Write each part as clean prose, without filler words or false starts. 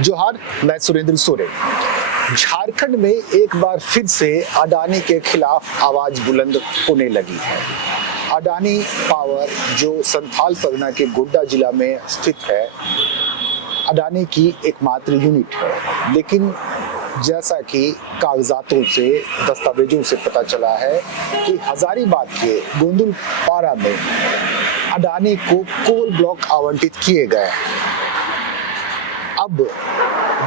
जोहार, मैं सुरेंद्र सोरेन। झारखंड में एक बार फिर से अडानी के खिलाफ आवाज बुलंद होने लगी है। अडानी पावर जो संथाल परगना के गोड्डा जिला में स्थित है, अडानी की एकमात्र यूनिट है। लेकिन जैसा कि कागजातों से, दस्तावेजों से पता चला है कि हजारीबाग के गोंदुलपारा में अडानी को कोल ब्लॉक आवंटित किए गए। अब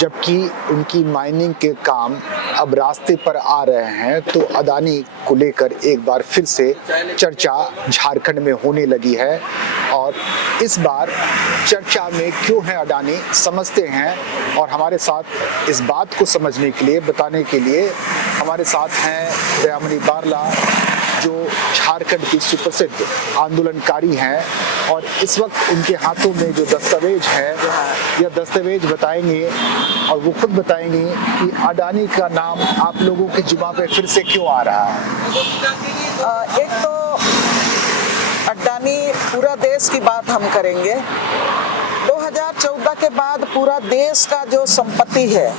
जबकि उनकी माइनिंग के काम अब रास्ते पर आ रहे हैं, तो अडानी को लेकर एक बार फिर से चर्चा झारखंड में होने लगी है। और इस बार चर्चा में क्यों है अडानी, समझते हैं। और हमारे साथ इस बात को समझने के लिए, बताने के लिए हमारे साथ हैं दयामणि बारला, जो झारखंड की सुप्रसिद्ध आंदोलनकारी हैं। और इस वक्त उनके हाथों में जो दस्तावेज है, यह दस्तावेज बताएंगे और वो खुद बताएंगे कि अडानी का नाम आप लोगों की जुबान पे फिर से क्यों आ रहा है। एक तो अडानी पूरा देश की बात हम करेंगे। 2014 के बाद पूरा देश का जो संपत्ति है,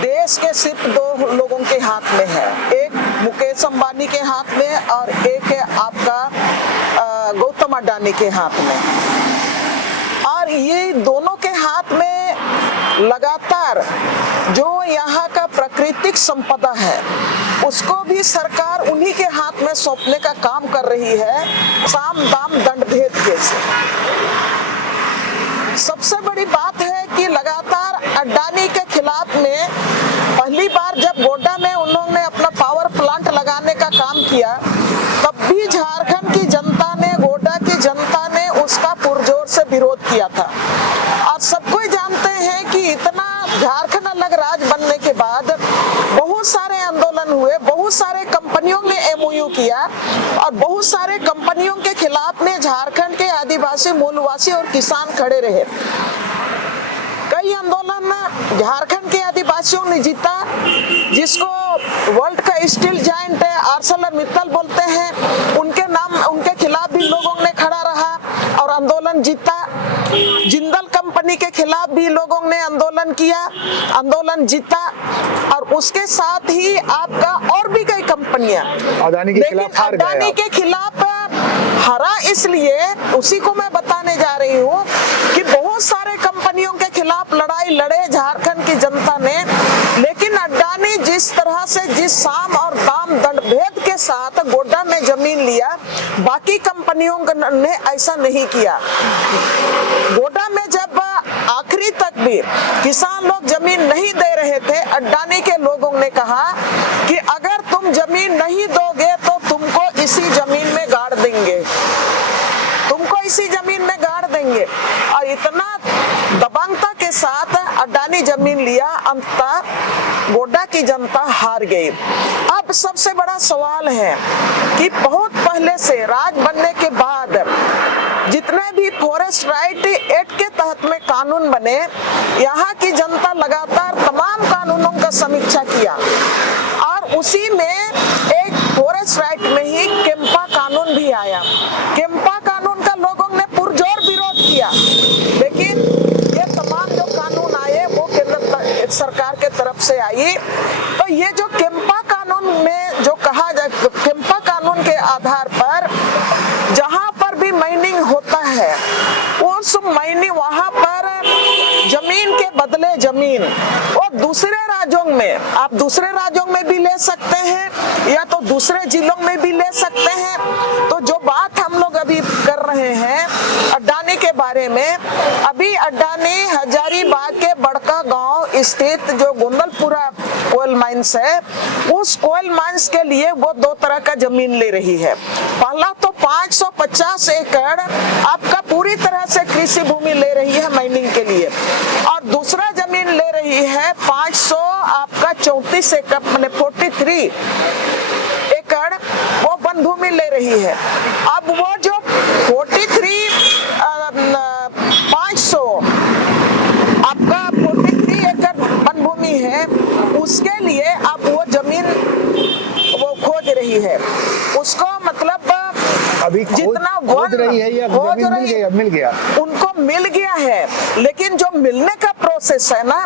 देश के सिर्फ दो लोगों के हाथ में है। एक मुकेश अंबानी के हाथ में और एक है आपका गौतम अडानी के हाथ में। और ये दोनों के हाथ में लगातार जो यहाँ का प्राकृतिक संपदा है, उसको भी सरकार उन्हीं के हाथ में सौंपने का काम कर रही है, साम दाम दंड भेद के से। सबसे बड़ी बात है कि लगातार अडानी के खिलाफ में पहली बार जब गोड्डा में उन्होंने अपना पावर प्लांट लगाने का काम किया, तब भी झारखंड की जनता ने, गोड्डा की जनता ने उसका पुरजोर से विरोध किया था। और सबको जानते हैं कि इतना झारखंड अलग राज्य बनने के बाद बहुत सारे आंदोलन हुए, बहुत सारे कंपनियों ने एमओयू किया और बहुत सारे कंपनियों के खिलाफ में झारखंड के आदिवासी, मूलवासी और किसान खड़े रहे। कई आंदोलन झारखंड के आदिवासियों ने जीता, जिसको वर्ल्ड का स्टील जायंट है आर्सेलरमित्तल बोलते हैं, उनके खिलाफ भी लोगों ने खड़ा रहा और आंदोलन जीता। जिंदल कंपनी के खिलाफ भी लोगों ने आंदोलन किया, आंदोलन जीता। और उसके साथ ही आपका और भी कई कंपनियां अडानी के खिलाफ हार गए। अडानी के खिलाफ हारा इसलिए, उसी को मैं बताने जा रही हूँ कि बहुत सारे कंपनियों के खिलाफ लड़ाई लड़े झारखंड की जनता ने, लेकिन अडानी जिस तरह से, जिस साम और दाम दंड भेद के साथ गोड्डा में जमीन लिया, बाकी कंपनियों ने ऐसा नहीं किया। गोड्डा में जब आखिरी तक भी किसान लोग जमीन नहीं दे रहे थे, अडानी के लोगों ने कहा कि अगर तुम जमीन नहीं दोगे तो तुमको इसी जमीन में गाड़ देंगे, तुमको इसी जमीन में गाड़ देंगे। और इतना दबंगता के साथ अडानी जमीन लिया, अंततः गोड्डा की जनता हार गई। अब सबसे बड़ा सवाल है कि बहुत पहले से राज बनने के बाद जितने भी फॉरेस्ट राइट एक्ट के तहत में कानून बने, यहाँ की जनता लगातार तमाम कानूनों का समीक्षा किया और उसी में एक फॉरेस्ट राइट में ही केम्पा कानून भी आया। केम्पा कानून का लोगों ने पुरजोर विरोध किया, लेकिन ये तमाम जो कानून आए वो केंद्र सरकार के तरफ से आई। तो ये जो केम्पा कानून में जो कहा जाए, केम्पा कानून के आधार पर जहां पर भी माइनिंग होता है, उस माइनिंग वहां पर जमीन के बदले जमीन और दूसरे राज्यों में, आप दूसरे राज्यों में भी ले सकते हैं या तो दूसरे जिलों में भी ले सकते हैं। तो जो बात हम लोग अभी कर रहे हैं अडानी के बारे में, अभी अडानी हजारीबाग के बड़का गांव स्थित जो गोंदलपुरा कोयल माइंस है, उस कोयल माइंस के लिए वो दो तरह का जमीन ले रही है। पहला तो 550 एकड़ आपका पूरी तरह से कृषि भूमि ले रही है माइनिंग के लिए, और दूसरा जमीन ले रही है 500 आपका 34 एकड़, मैंने 43 एकड़ वो वन भूमि ले रही है। अब वो जो 43 500 आपका 43 एकड़ वन भूमि है, उसके लिए अब वो जमीन वो खोज रही है। उसको मतलब अभी जितना खोज रही है या मिल गया? उनको मिल गया है, लेकिन लेकिन जो मिलने का प्रोसेस है ना,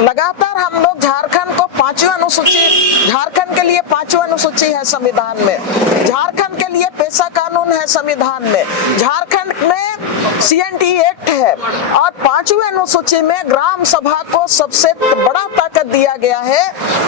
लगातार हम लोग झारखंड को 5वीं अनुसूची, झारखंड के लिए 5वीं अनुसूची है संविधान में, झारखंड के लिए पेशा कानून है संविधान में, झारखंड में CNT एक्ट है, और 5वीं अनुसूची में ग्राम सभा को सबसे बड़ा ताकत दिया गया है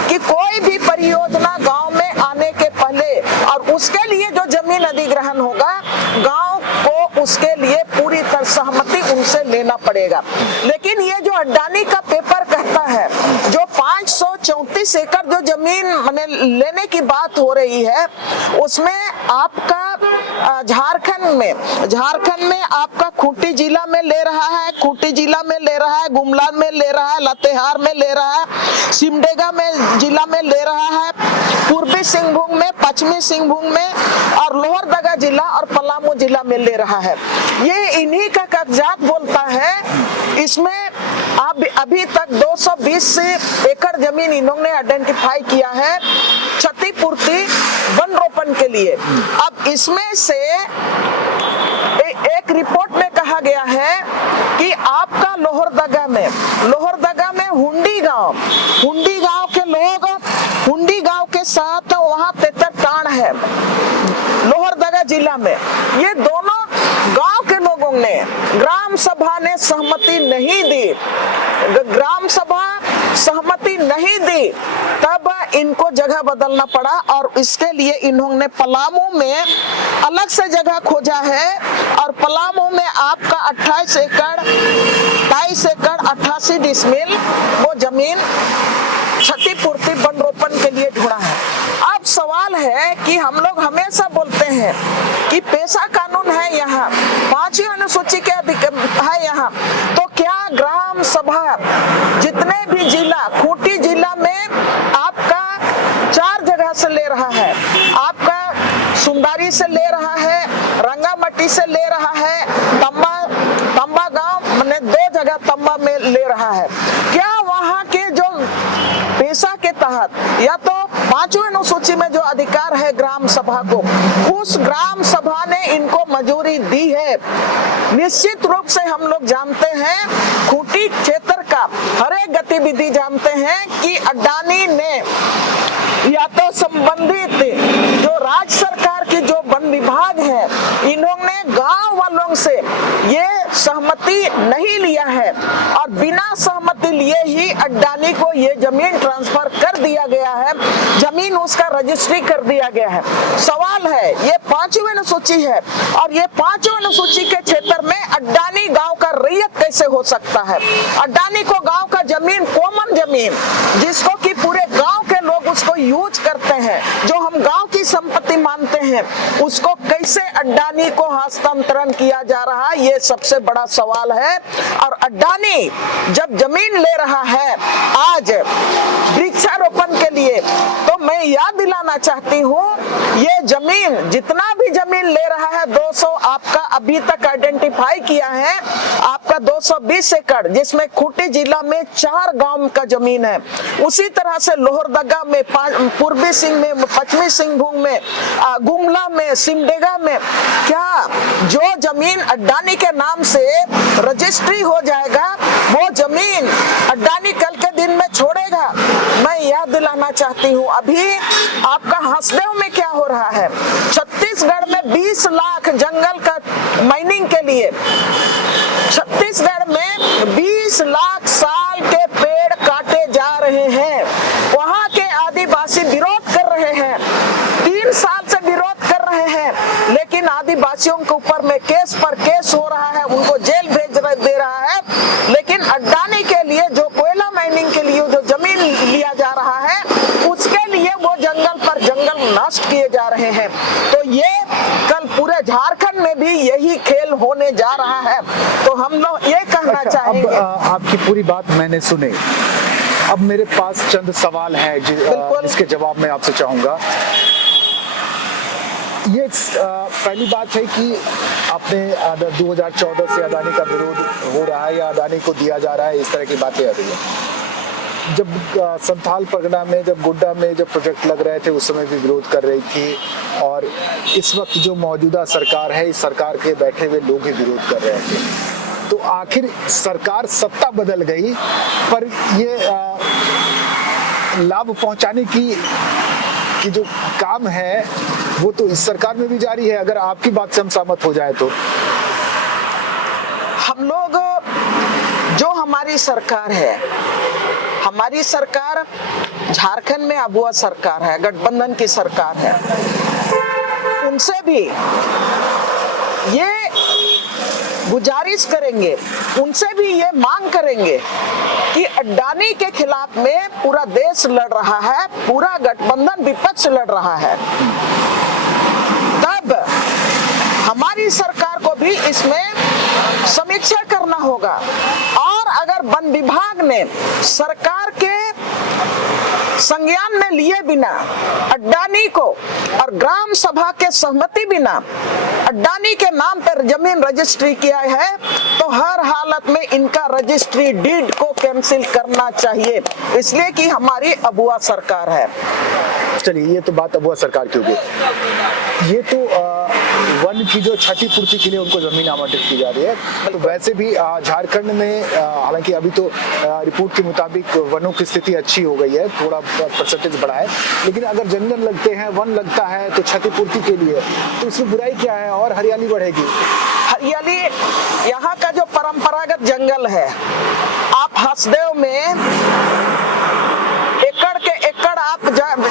कि कोई भी परियोजना गांव में आने के पहले और उसके लिए जो जमीन अधिग्रहण होगा, गांव को उसके लिए पूरी तरह सहमति उनसे लेना पड़ेगा। लेकिन ये जो अडानी का पेपर कहता है, जो 534 एकड़ जो जमीन माने लेने की बात हो रही है, उसमें आपका झारखंड में आपका खूंटी जिला में ले रहा है, खूंटी जिला में ले रहा है, गुमला में ले रहा है, लातेहार में ले रहा है, सिमडेगा में जिला में ले रहा है, पूर्वी सिंहभूम में, पश्चिमी सिंहभूम में, और लोहरदगा जिला और पलामू जिला में ले रहा है। ये इन्हीं का कागजात बोलता है। इसमें अभी तक 220 एकड़ जमीन इन्होंने आइडेंटिफाई किया है क्षतिपूर्ति वन रोपण के लिए। अब इसमें से एक रिपोर्ट में कहा गया है कि आपका लोहरदगा में हुंडी गांव के लोग, हुंडी गांव के साथ वहां तेतरटाण है लोहरदगा जिला में, ये दोनों गांव के लोगों ने, ग्राम सभा ने सहमति नहीं दी, ग्राम सभा सहमति नहीं दी, तब इनको जगह बदलना पड़ा और इसके लिए इन्होंने पलामू में अलग से जगह खोजा है, और पलामू में आपका 28 एकड़ 22 एकड़ 88 डिसमिल वो जमीन क्षतिपूर्ति वन रोपण के लिए ढूंढा है। अब सवाल है कि हम लोग हमेशा बोलते हैं कि पेशा कानून है यहाँ, 5वीं अनुसूची के है यहाँ, तो क्या ग्राम सभा जितने भी जिला, खूंटी जिला में आपका 4 जगह से ले रहा है, आपका सुंदारी से ले रहा है, रंगामट्टी से ले रहा है, तंबा गांव मैंने 2 जगह तंबा में ले रहा है, क्या वहां के जो पेशा के तहत या तो 5वीं अनुसूची में जो अधिकार है ग्राम सभा को, उस ग्राम सभा ने इनको मंजूरी दी है? निश्चित रूप से हम लोग जानते हैं, खूंटी क्षेत्र का हर एक गतिविधि जानते हैं कि अडानी ने या तो संबंधित जो राज्य सरकार की जो वन विभाग है, इन्होंने गांव वालों से ये सहमति नहीं लिया है और बिना सहमति लिए ही अडानी को ये जमीन ट्रांसफर कर दिया गया है, जमीन उसका रजिस्ट्री कर दिया गया है। सवाल है, ये 5वीं अनुसूची है और ये 5वीं अनुसूची के क्षेत्र में अडानी गांव का रैयत कैसे हो सकता है? अडानी को गांव का जमीन, कॉमन जमीन जिसको कि पूरे गांव के लोग उसको यूज करते हैं, जो हम गांव की संपत्ति मानते हैं, उसको कैसे अडानी को हस्तांतरण किया जा रहा है, ये सबसे बड़ा सवाल है। और अडानी जब जमीन ले रहा है आज वृक्षारोपण के लिए, तो मैं याद दिलाना चाहती हूँ, ये जमीन जितना भी जमीन ले रहा है 200 आपका अभी तक आइडेंटिफाई किया है, आपका 220 एकड़, जिसमें खूंटी जिला में 4 गांव का जमीन है, उसी तरह से लोहरदगा में, पूर्वी सिंह में, पश्चिमी सिंहभूम में, गुमला में, सिमडेगा में, क्या जो जमीन अडानी के नाम से रजिस्ट्री हो जाएगा वो जमीन अडानी कल के दिन में छोड़ेगा? मैं याद दिलाना चाहती हूँ, अभी आपका हंसदेव में क्या हो रहा है, छत्तीसगढ़ में 20 लाख जंगल का माइनिंग के लिए, छत्तीसगढ़ में 20 लाख साल के पेड़ काटे जा रहे हैं, वहां के आदिवासी विरोध कर रहे हैं, 3 साल से विरोध कर रहे हैं, लेकिन आदिवासियों के ऊपर में केस पर केस हो रहा है, उनको जेल भेज दे रहा है, लेकिन अडानी के लिए जो कोयला माइनिंग के लिए जो जमीन लिया जा रहा है, उसके लिए वो जंगल पर जंगल नष्ट किए जा रहे हैं। तो ये कल पूरे झारखंड में भी यही खेल होने जा रहा है। तो हम लोग ये कहना चाहेंगे। अब आपकी पूरी बात मैंने सुनी, अब मेरे पास चंद सवाल हैं जिसके जवाब मैं आपसे चाहूंगा। ये पहली बात है कि आपने 2014 से अडानी का विरोध हो रहा है या अडानी को दिया जा रहा है, इस तरह की बातें आ रही है। जब संथाल परगना में, जब गोड्डा में जब प्रोजेक्ट लग रहे थे, उस समय भी विरोध कर रही थी, और इस वक्त जो मौजूदा सरकार है, इस सरकार के बैठे हुए लोग ही विरोध कर रहे थे। तो आखिर सरकार सत्ता बदल गई, पर ये लाभ पहुंचाने की जो काम है वो तो इस सरकार में भी जारी है। अगर आपकी बात से हम सहमत हो जाए तो हम लोग, जो हमारी सरकार है, हमारी सरकार झारखंड में अबुआ सरकार है, गठबंधन की सरकार है, उनसे भी ये गुजारिश करेंगे, उनसे भी ये मांग करेंगे कि अडानी के खिलाफ में पूरा देश लड़ रहा है, पूरा गठबंधन विपक्ष लड़ रहा है, तब हमारी सरकार को भी इसमें समीक्षा करना होगा। और अगर वन विभाग ने सरकार के संज्ञान में लिए बिना अडानी को और ग्राम सभा के सहमति बिना अडानी के नाम पर जमीन रजिस्ट्री किया है, तो हर हालत में इनका रजिस्ट्री डीड को कैंसिल करना चाहिए, इसलिए कि हमारी अबुआ सरकार है। चलिए, ये तो बात अबुआ सरकार की होगी। ये तो वन की जो क्षतिपूर्ति के लिए उनको जमीन आवंटित की जा रही है, तो वैसे भी झारखंड में हालांकि अभी तो रिपोर्ट के मुताबिक वनों की स्थिति अच्छी हो गई है, थोड़ा परसेंटेज बढ़ा है, लेकिन अगर जंगल लगते हैं, वन लगता है तो क्षतिपूर्ति के लिए, तो इसमें बुराई क्या है और हरियाली बढ़ेगी। हरियाली, यहाँ का जो परंपरागत जंगल है, आप हसदेव में एकड़ के एकड़ आप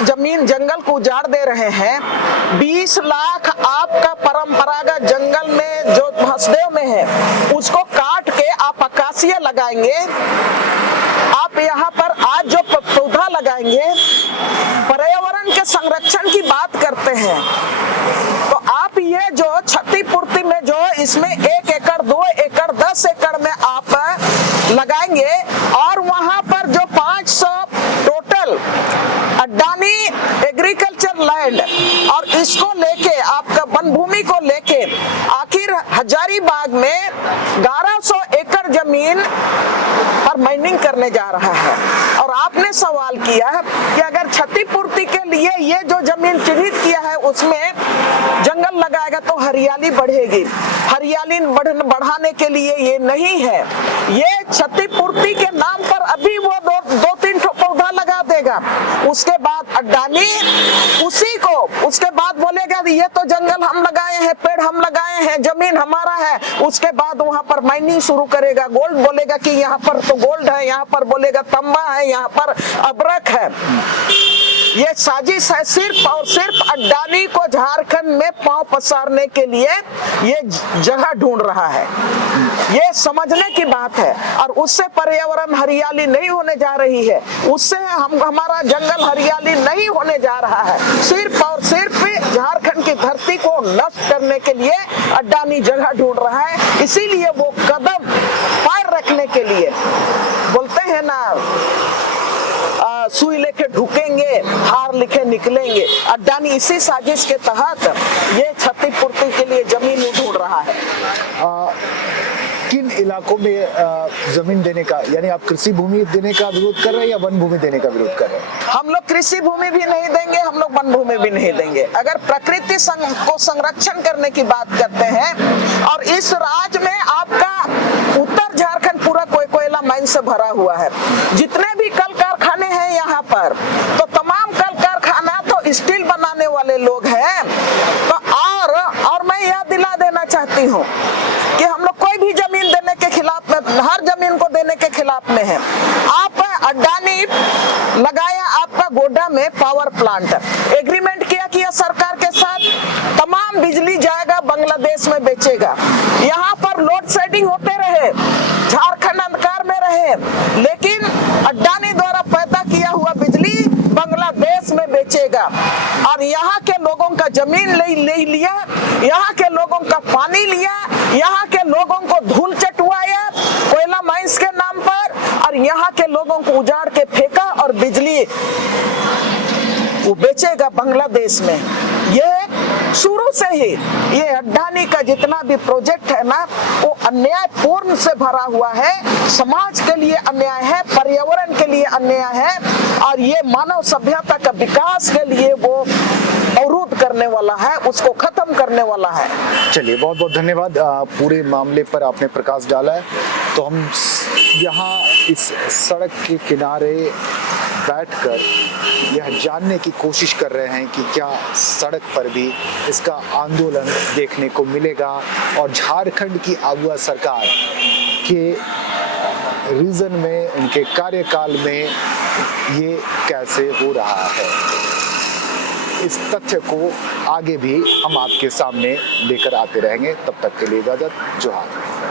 जमीन जंगल को उजाड़ दे रहे हैं। 20 लाख आपका परंपरागत जंगल में जो हसदेव में है उसको काट के आप अकासिया लगाएंगे, आप यहाँ पर आज जो पौधा लगाएंगे, पर्यावरण के संरक्षण की बात करते हैं, तो आप ये जो क्षतिपूर्ति में जो इसमें 1 एकड़ 2 एकड़ 10 एकड़ में आप लगाएंगे और वहां पर जो 500 टोटल अडानी एग्रीकल्चर लैंड और इसको लेके आपका वन भूमि को लेके आखिर हजारीबाग में 1100 एकड़ जमीन पर माइनिंग करने जा रहा है। और आपने सवाल किया है कि अगर क्षतिपूर्ति के लिए ये जो जमीन चिन्हित किया है उसमें जंगल लगाएगा तो हरियाली बढ़ेगी। हरियाली बढ़ाने के लिए ये नहीं है, ये क्षतिपूर्ति के नाम पर अभी वो दो तीन पौधा लगा देगा, उसके बाद अडानी उसी को उसके बाद बोलेगा ये तो जंगल हम लगाए हैं, पेड़ हम लगाए हैं, जमीन हमारा है, उसके बाद वहां पर माइनिंग शुरू करेगा। गोल्ड बोलेगा कि यहाँ पर तो गोल्ड है, यहाँ पर बोलेगा तांबा है, यहाँ पर अब्रक है। ये साजिश है सिर्फ और सिर्फ अडानी को झारखंड में पांव पसारने के लिए ये जगह ढूंढ रहा है, ये समझने की बात है। और उससे पर्यावरण हरियाली नहीं होने जा रही है, उससे हमारा जंगल हरियाली नहीं होने जा रहा है, सिर्फ और सिर्फ झारखंड की धरती को नष्ट करने के लिए अडानी जगह ढूंढ रहा है। इसीलिए वो कदम पैर रखने के लिए बोलते हैं ना, सुई लेके ढुकेंगे, हार लिखे निकलेंगे। अडानी इसी साजिश के तहत ये क्षतिपूर्ति के लिए जमीन ढूंढ रहा है। किन इलाकों में जमीन देने का, यानी आप कृषि भूमि देने का विरोध कर रहे हैं या वन भूमि देने का विरोध कर रहे हैं? हम लोग कृषि भूमि भी नहीं देंगे, हम लोग वन भूमि भी नहीं देंगे। अगर प्रकृति को संरक्षण करने की बात करते हैं, और इस राज्य में आपका उत्तर झारखंड पूरा कोयला माइन से भरा हुआ है, जितने भी कल कारखाने हैं यहाँ पर, तो तमाम कल कारखाना तो स्टील बनाने वाले लोग हैं। तो और मैं यह दिला देना चाहती हूँ कि हम लोग कोई भी जमीन देने के खिलाफ में, हर जमीन को देने के खिलाफ में है। आप अडानी लगाया आपका गोड्डा में पावर प्लांट, एग्रीमेंट किया सरकार के साथ, तमाम बिजली जाएगा बांग्लादेश में बेचेगा। यहाँ पर लोड शेडिंग होते रहे, झारखंड अंधकार में रहे, लेकिन अडानी द्वारा पैदा किया हुआ बिजली बांग्लादेश में बेचेगा। और यहाँ के लोगों का जमीन ले लिया, यहाँ के लोगों का पानी लिया, यहाँ के लोगों को धूल चटवाया कोयला माइंस के नाम पर, और यहाँ के लोगों को उजाड़ के फेंका और बिजली वो बेचेगा बांग्लादेश में। ये शुरू से ही ये अडानी का जितना भी प्रोजेक्ट है ना, वो अन्यायपूर्ण से भरा हुआ है। समाज के लिए अन्याय है, पर्यावरण के लिए अन्याय है, और ये मानव सभ्यता का विकास के लिए वो अवरुद्ध करने वाला है, उसको खत्म करने वाला है। चलिए, बहुत बहुत धन्यवाद। पूरे मामले पर आपने प्रकाश डाला है। तो हम यहाँ इस सड़क के किनारे बैठकर यह जानने की कोशिश कर रहे हैं कि क्या सड़क पर भी इसका आंदोलन देखने को मिलेगा और झारखंड की अगुआ सरकार के रीजन में, उनके कार्यकाल में ये कैसे हो रहा है। इस तथ्य को आगे भी हम आपके सामने लेकर आते रहेंगे। तब तक के लिए इजाजत, जोहार।